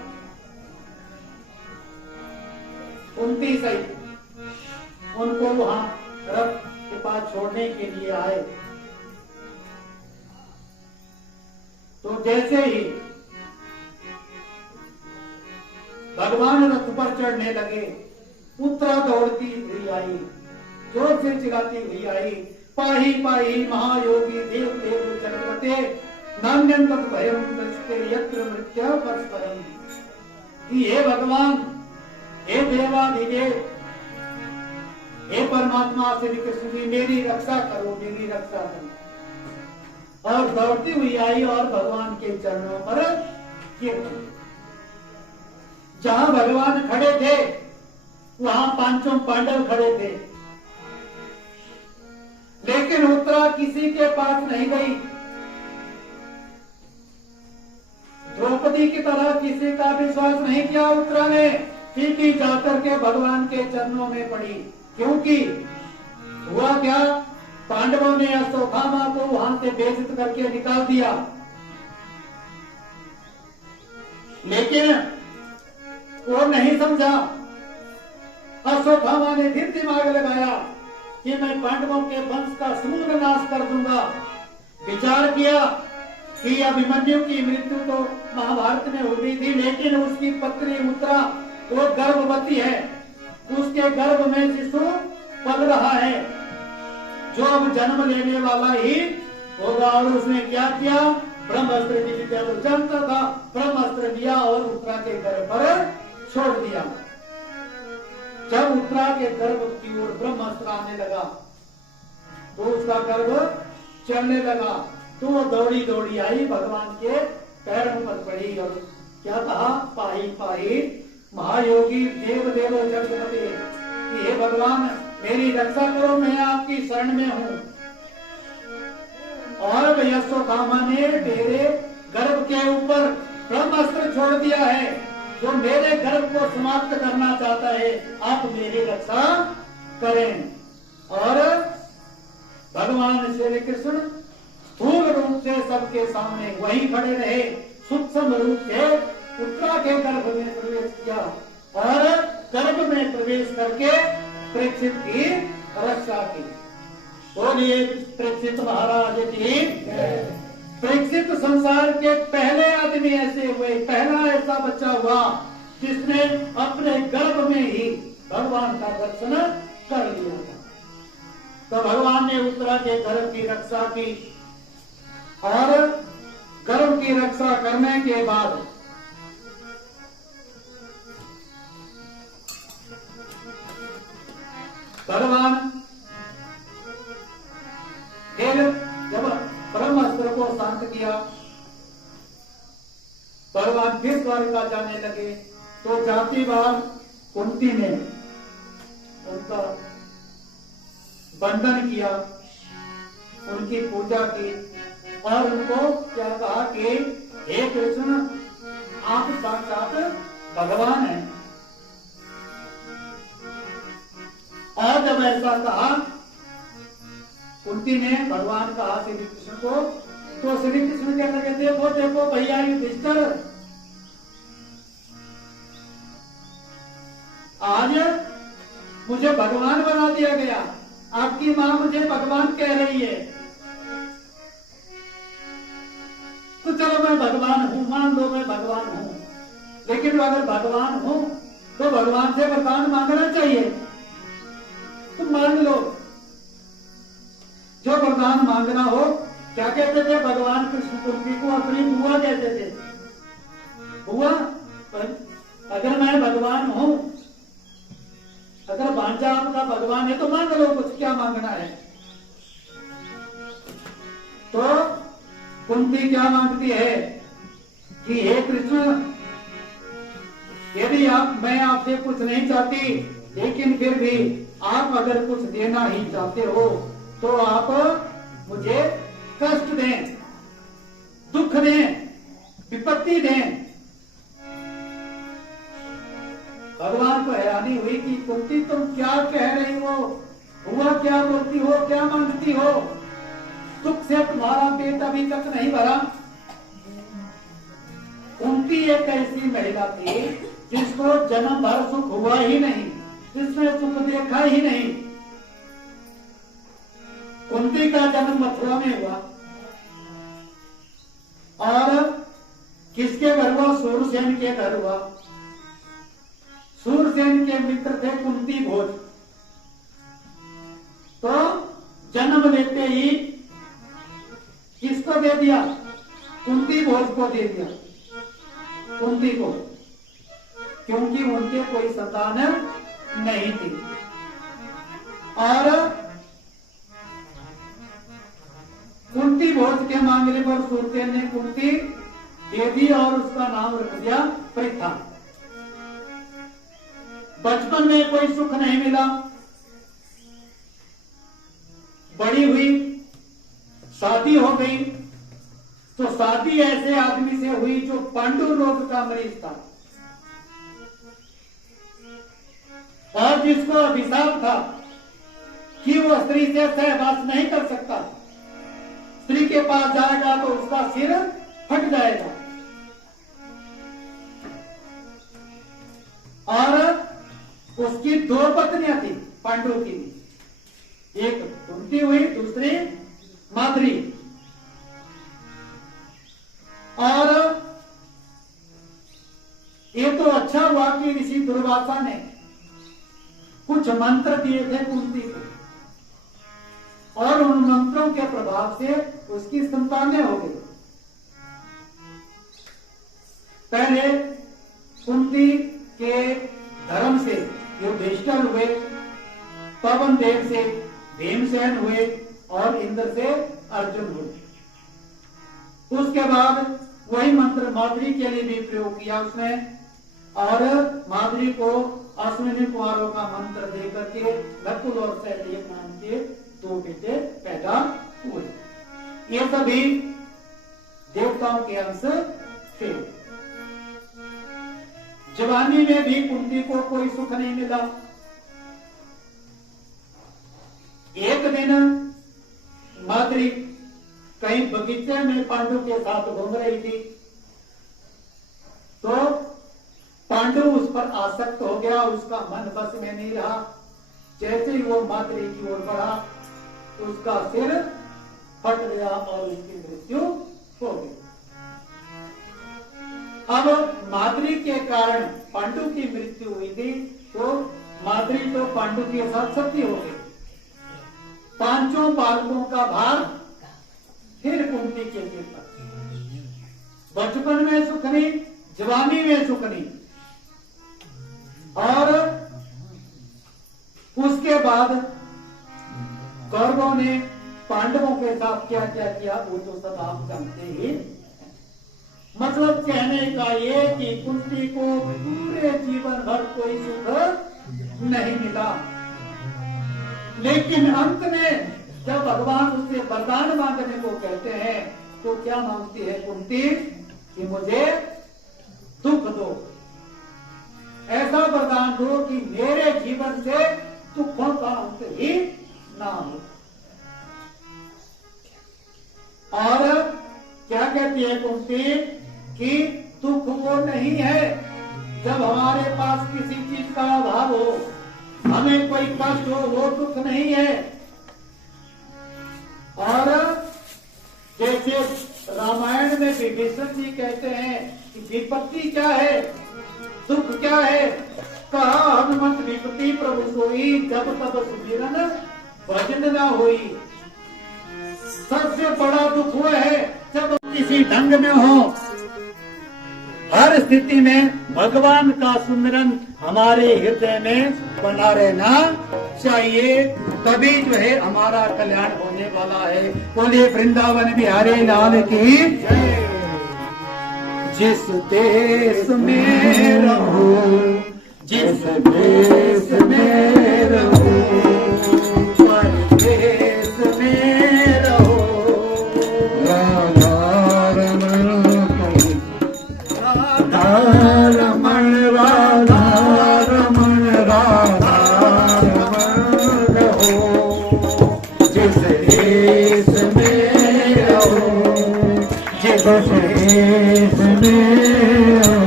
29 उनको वहां रथ के पास छोड़ने के लिए आए। तो जैसे ही भगवान रथ पर चढ़ने लगे, उत्तरा दौड़ती हुई आई, जोर से चिल्लाती हुई आई, पाही पाही महायोगी देव देव जगते नान्यं तत् भयं दृष्टे यत्र मृत्या परस्परम। कि हे भगवान, हे देवाधिदेव, हे परमात्मा श्री कृष्ण जी, मेरी रक्षा करो, मेरी रक्षा करो। और दौड़ती हुई आई और भगवान के चरणों पर गिर गई। जहां भगवान खड़े थे वहां 5 पांडव खड़े थे, लेकिन उत्तरा किसी के पास नहीं गई। द्रौपदी की तरह किसी का विश्वास नहीं किया उत्तरा ने, सीधी जाकर के भगवान के चरणों में पड़ी। क्योंकि हुआ क्या, पांडवों ने अश्वत्थामा को वहां से बेइज्जत करके निकाल दिया, लेकिन वो नहीं समझा। अश्वत्थामा ने फिर दिमाग लगाया कि मैं पांडवों के वंश का समूल नाश कर दूंगा। विचार किया कि अभिमन्यु की मृत्यु तो महाभारत में हो गई थी, लेकिन उसकी पत्नी उत्तरा वो गर्भवती है, उसके गर्भ में शिशु पल रहा है जो अब जन्म लेने वाला ही होगा। और उसने क्या किया, ब्रह्मास्त्र की विद्या तो जानता था, ब्रह्मास्त्र लिया और उत्तरा के गर्भ पर छोड़ दिया। जब उत्तरा के गर्भ की ओर ब्रह्मास्त्र आने लगा तो उसका गर्भ चलने लगा, तो वो दौड़ी दौड़ी आई, भगवान के पैरों पर पड़ी और क्या कहा, पाही पाही महायोगी देव देव जगपते, कि हे भगवान मेरी रक्षा करो, मैं आपकी शरण में हूं। और अश्वत्थामा ने मेरे गर्भ के ऊपर ब्रह्मास्त्र छोड़ दिया है, जो मेरे गर्भ को समाप्त करना चाहता है, आप मेरी रक्षा करें। और भगवान श्री कृष्ण स्थूल रूप से सबके सामने वही खड़े रहे, सूक्ष्म रूप से उत्तरा के गर्भ में प्रवेश किया और गर्भ में प्रवेश करके परीक्षित की रक्षा की। बोलिए परीक्षित महाराज की। परीक्षित संसार के पहले आदमी ऐसे हुए, पहला ऐसा बच्चा हुआ जिसने अपने गर्भ में ही भगवान का दर्शन कर लिया था। तो भगवान ने उत्तरा के गर्भ की रक्षा की और गर्भ की रक्षा करने के बाद भगवान फिर जब ब्रह्मास्त्र को शांत किया, भगवान फिर द्वारिका जाने लगे, तो जाती बार कुंती ने उनका वंदन किया, उनकी पूजा की और उनको क्या कहा कि हे कृष्ण, आप साक्षात भगवान हैं। और जब ऐसा कहा कुंती ने, भगवान कहा श्री कृष्ण को, तो श्री कृष्ण कहने लगे देखो देखो भैया युधिष्ठिर, आज मुझे भगवान बना दिया गया, आपकी मां मुझे भगवान कह रही है, तो चलो मैं भगवान हूं, मान लो मैं भगवान हूं, लेकिन अगर भगवान हूं तो भगवान से वरदान मांगना चाहिए, तुम मान लो जो वरदान मांगना हो। क्या कहते थे भगवान कृष्ण कुंती को? अपनी बुआ कहते थे, बुआ अगर मैं भगवान हूं, अगर भांजा आपका भगवान है तो मांग लो कुछ, क्या मांगना है। तो कुंती क्या मांगती है कि हे कृष्ण, यदि मैं आपसे कुछ नहीं चाहती, लेकिन फिर भी आप अगर कुछ देना ही चाहते हो तो आप मुझे कष्ट दें, दुख दें, विपत्ति दें। भगवान को हैरानी हुई कि कुंती तुम क्या कह रही हो, हुआ क्या बोलती हो, क्या मांगती हो, दुख से तुम्हारा पेट अभी तक नहीं भरा। कुंती एक ऐसी महिला थी जिसको जन्म भर सुख हुआ ही नहीं, जिसने सुख देखा ही नहीं। कुंती का जन्म मथुरा में हुआ और किसके घर हुआ? सूरसेन के घर हुआ। सूरसेन के मित्र थे कुंती भोज। तो जन्म लेते ही किसको दे दिया? कुंती भोज को दे दिया, कुंती को, क्योंकि उनके कोई संतान नहीं थी। और कुंती भोज के मांगने पर सूरसेन ने कुंती दे दी और उसका नाम रख दिया पृथा। बचपन में कोई सुख नहीं मिला, बड़ी हुई, शादी हो गई, तो शादी ऐसे आदमी से हुई जो पांडु रोग का मरीज था और जिसको अभिशाप था कि वो स्त्री से सहवास नहीं कर सकता, स्त्री के पास जाएगा तो उसका सिर फट जाएगा। और उसकी दो पत्नियां थी पांडु की, एक कुंती हुई, दूसरी माद्री। और ये तो अच्छा हुआ कि ऋषि दुर्वासा ने कुछ मंत्र दिए थे कुंती को और उन मंत्रों के प्रभाव से उसकी संतानें हो गई। पहले कुंती के धर्म से युधिष्ठिर हुए, पवन देव से भीमसेन हुए और इंद्र से अर्जुन हुए। उसके बाद वही मंत्र माद्री के लिए भी प्रयोग किया उसने और माद्री को अश्विनी कुमारों का मंत्र दे करके नकुल और सहदेव नाम के दो बेटे पैदा हुए। ये सभी देवताओं के अंश थे। जवानी में भी कुंती को कोई सुख नहीं मिला। एक दिन माद्री कहीं बगीचे में पांडु के साथ घूम रही थी, तो पांडु उस पर आसक्त हो गया, उसका मन बस में नहीं रहा। जैसे ही वो माद्री की ओर बढ़ा, उसका सिर फट गया और उसकी मृत्यु हो गई। अब माद्री के कारण पांडु की मृत्यु हुई थी, तो माद्री तो पांडु के साथ सती हो गई। पांचों बालकों का भार फिर कुंती के सिर पर। बचपन में सुख नहीं, जवानी में सुख नहीं, और उसके बाद कौरवों ने पांडवों के साथ क्या क्या किया वो तो सब आप जानते ही। मतलब कहने का ये कि कुंती को पूरे जीवन भर कोई सुख नहीं मिला, लेकिन अंत में जब भगवान उससे वरदान मांगने को कहते हैं तो क्या मांगती है कुंती कि मुझे दुख दो, ऐसा वरदान दो कि मेरे जीवन से दुखों का अंत ही ना हो। और क्या कहती है कुंती कि दुख वो नहीं है जब हमारे पास किसी चीज का अभाव हो, हमें कोई कष्ट हो, वो दुख नहीं है। और जैसे रामायण में विभीषण जी कहते हैं कि विपत्ति क्या है, दुख क्या है, कहा हनुमंत विपत्ति प्रभु सोई, जब तब सुमिरन भजन न होई। सबसे बड़ा दुख हुआ है जब किसी ढंग में हो, हर स्थिति में भगवान का सुमिरन हमारे हृदय में बना रहना चाहिए, तभी जो है हमारा कल्याण होने वाला है। बोलिए वृंदावन बिहारी लाल की जय। जिस देश में रहो, जिस देश में रहो, परदेश में रहो, राधा रमण राधा रमण राधा रमण रहो। जिस देश में रहो, जिस देश में रहो,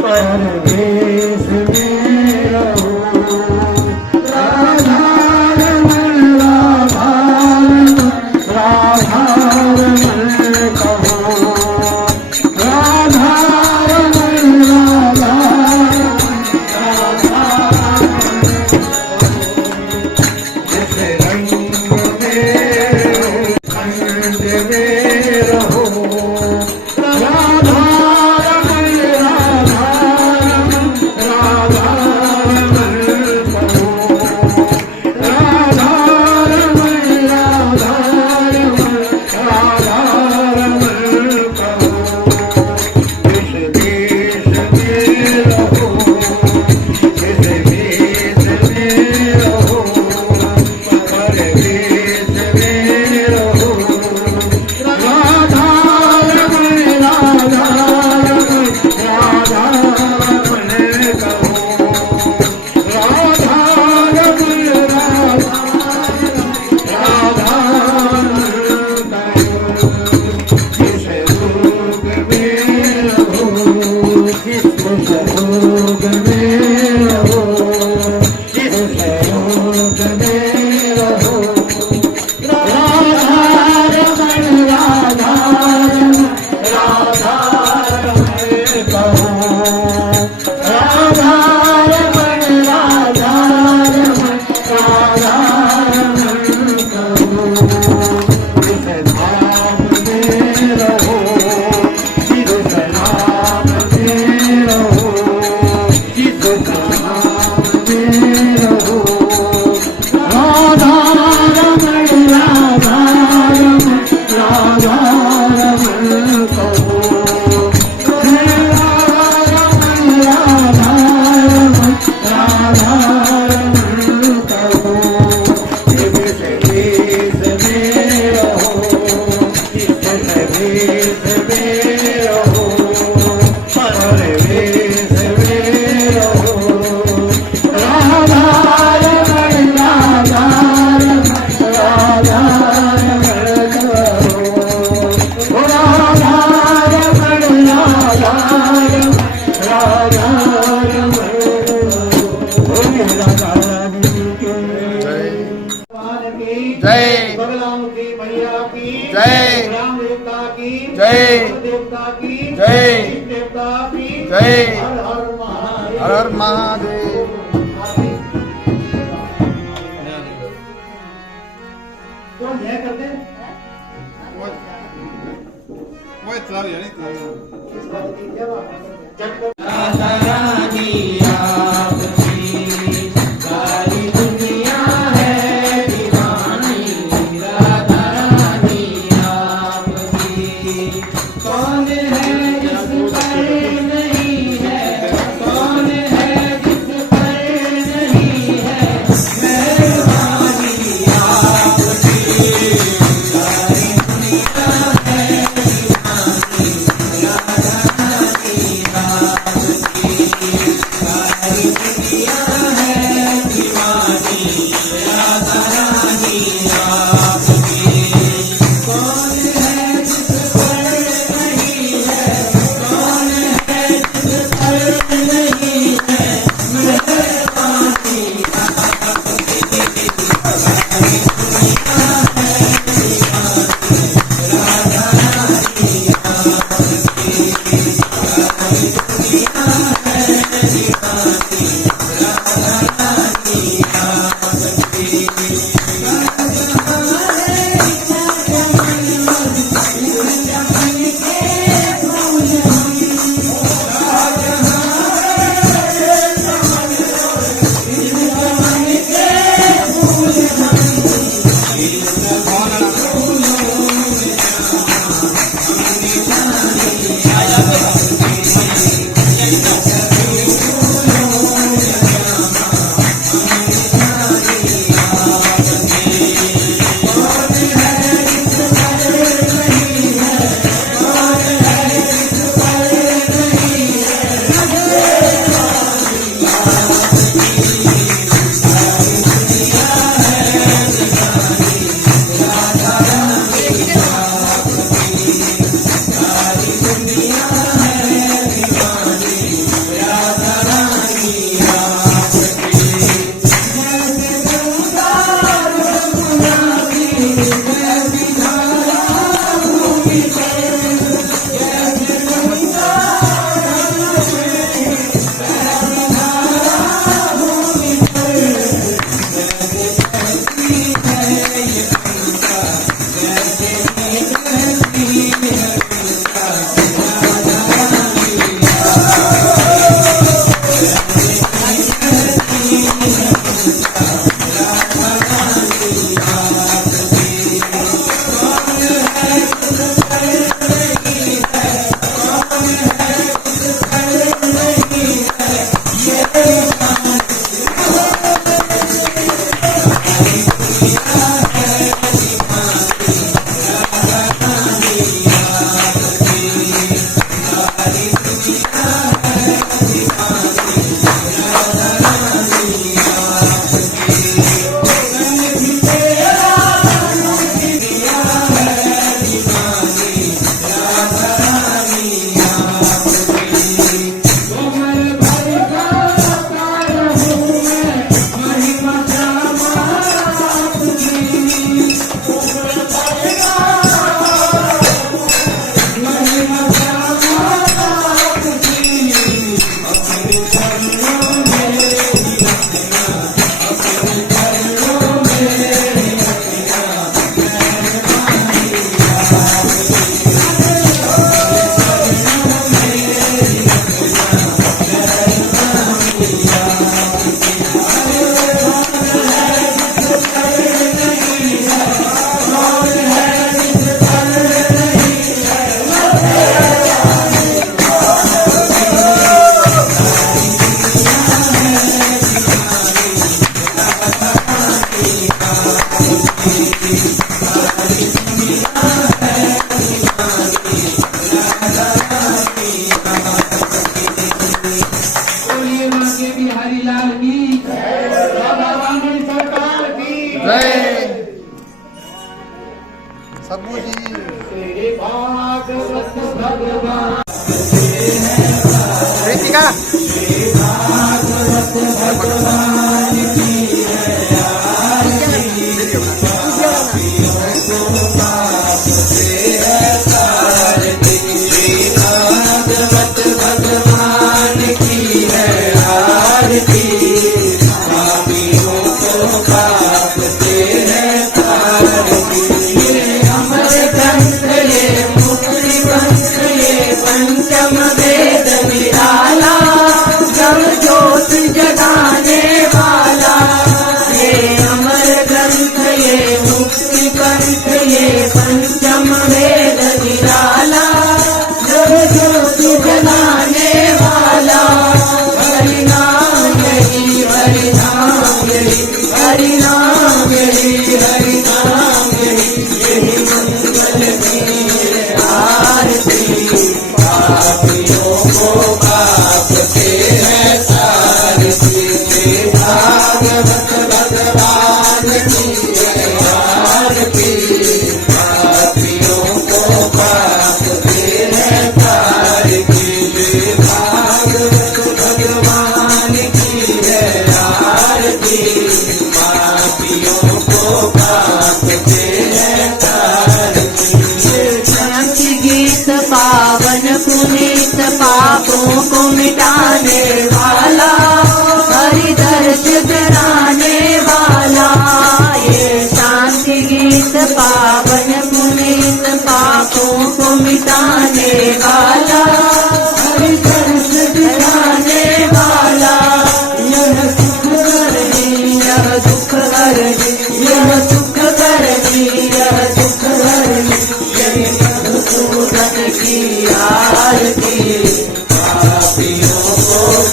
परदेश में रहो, राधा रमण राधा रमण राधा रमण कहो, राधा रमण राधा राधा जिस रंग में खंड में रहो, राधा रमण राधा रमण राधा रमण कहो, राधा रमण राधा रमण राधा रमण कहो। जिस देश में रहो, जिस देश में रहो, परदेश में रहो, राधा रमण राधा रमण राधा रमण कहो, राधा रमण राधा राधा रमण कहो। जिस रोग में रहो, जिस रोग में रहो, जिस रोग में रहो, राधा रमण राधा रमण राधा रमण कहो, राधा रमण राधा रमण राधा रमण कहो। जिस धाम में रहो, जिस धाम में रहो, जिस धाम में रहो, राधा रमण राधा रमण राधा रमण कहो, राधा रमण राधा रमण राधा रमण कहो। जिस देश में रहो, जिस देश में रहो, परदेश में रहो, राधा रमण राधा रमण राधा रमण कहो, राधा रमण राधा रमण राधा रमण कहो। राधा जय। बगलामुखी मैया की जय। राम देवता की जय। देवता की जय। शिव देवता की जय। हर हर महादेव। हर हर महादेव। तो यह करते हैं वो इतना यानी इस बात की क्या बात है? राधा रानी आपकी गाड़ी सबू जी ऋतिका भगवान की है आरती, पापियों को पाप से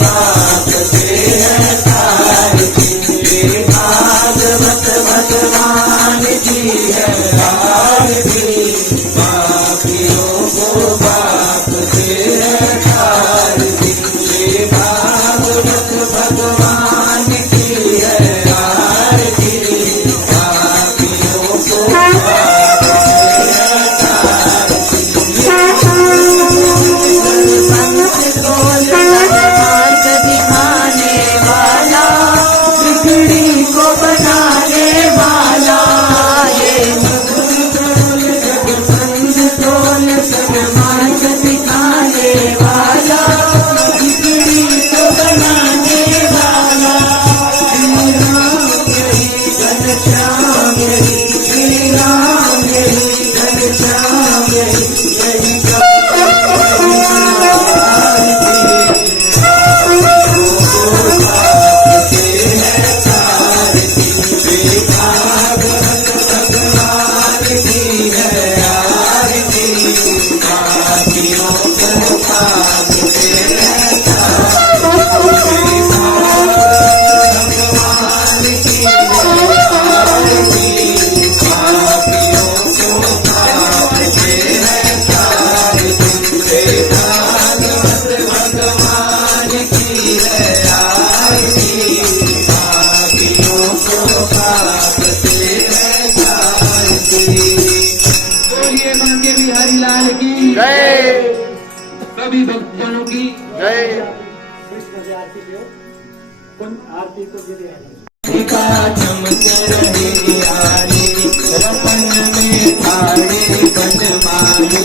पाप से है तारती। श्री भागवत भगवान की है आरती। पापियों को पाप से है तारती। श्री भागवत भगवान की है आरती। पापियों को पाप से है तारती। मार्ग दिखाने वाला, बिगड़ी को बनाने वाला, ये संग तोल मार्ग दिखाने वाला, बिगड़ी को बनाने वाला। श्री राम यही घनश्याम यही, श्री राम यही घनश्याम यही, यही सभी भक्तजनों की जय। आरती को दे का चमक रहे आने, रपन में थारे बनवाने।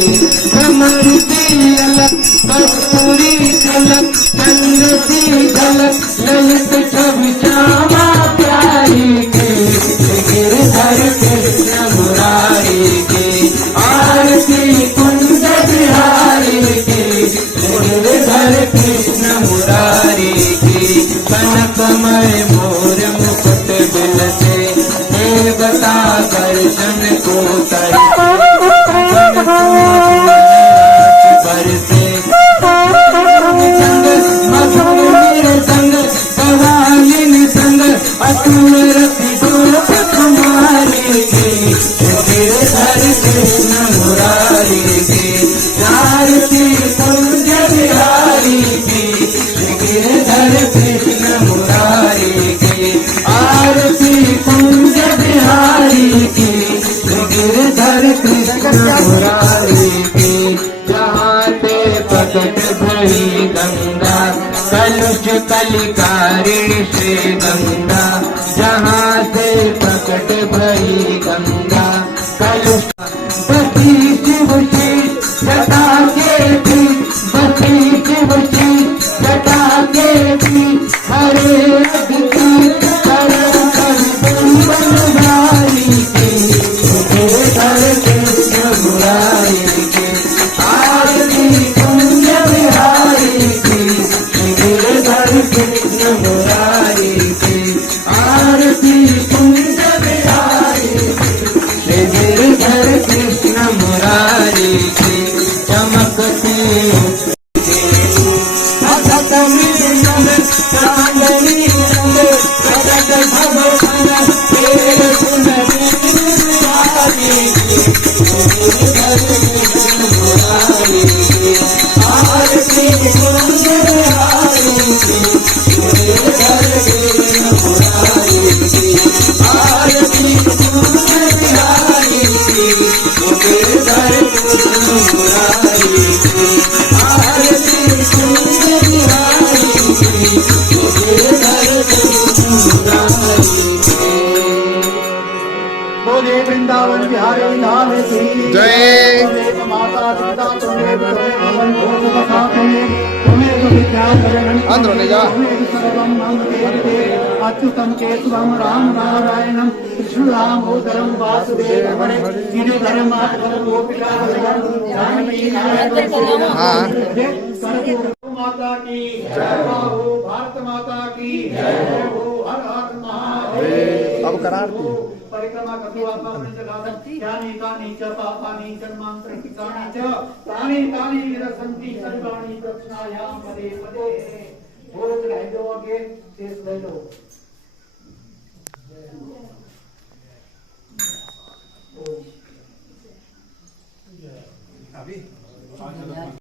कमर की अलग कस्तूरी झलक, चंद्र की झलक, ललित छवि श्यामा प्यारी के। गिरधर कृष्ण मुरारी के, आरती कुंज बिहारी के। गिरधर कृष्ण मुरारी के, कनकमय मोर मुकुट बिलसे, देवता दर्शन को तरे। बरसे संग मधुर संग, कवालिन संग, अतुल रति दुर्ग कुमारी के। गिरधर कृष्ण मुरारी के, आरती कुंज बिहारी के। गिरधर कृष्ण मुरारी के, आरती कुंज बिहारी के। गिरधर कृष्ण मुरारी के, जहाँ ते प्रकट भई गंगा, कलुष कलिकारिणी श्री गंगा। जहाँ से प्रकट भई गंगा, कलुष बसी शिवशी जटा के भी, बसी शिवशी जटा के भी। हरे अदिति करण बनवारी के। गिरधर कृष्ण मुरारी के, आरती कुंज बिहारी के। गिरधर कृष्ण मुरारी के, आरती कुंज बिहारी के। गिरधर कृष्ण मुरारी के, चमकती चांदनी रंग, चांदनी रंग, प्रगट भव भन, तेरे सुंदरी मुरारी के। गिरधर कृष्ण मुरारी के, आरती कुंज बिहारी के। गिरधर कृष्ण मुरारी के, आरती कुंज बिहारी के। गिरधर कृष्ण मुरारी के, आरती कुंज बिहारी के। गिरधर कृष्ण मुरारी के। बोले वृंदावन बिहारी लाल की जय। बोले माता पिता तुम्हें भगवान भोग बसा तुम्हें विद्या अंदर ले जा। सर्वम मंगले अच्युतम केशवम राम नारायणम कृष्ण दामोदरम वासुदेवम गिरिधरम माधवम गोपिका जानकी नारायण। हाँ। माता की जय हो, भारत माता की जय हो, हर हर महादेव। अब करा आरती। परिक्रमा करतो आपण ज्ञानी कानी च पापानि जन्मांतरितानि च तानि तानि विरसन्ति सर्वाणि प्रश्नायां पदे पदे। वो चढ़ाई दो आगे, शेष ले लो।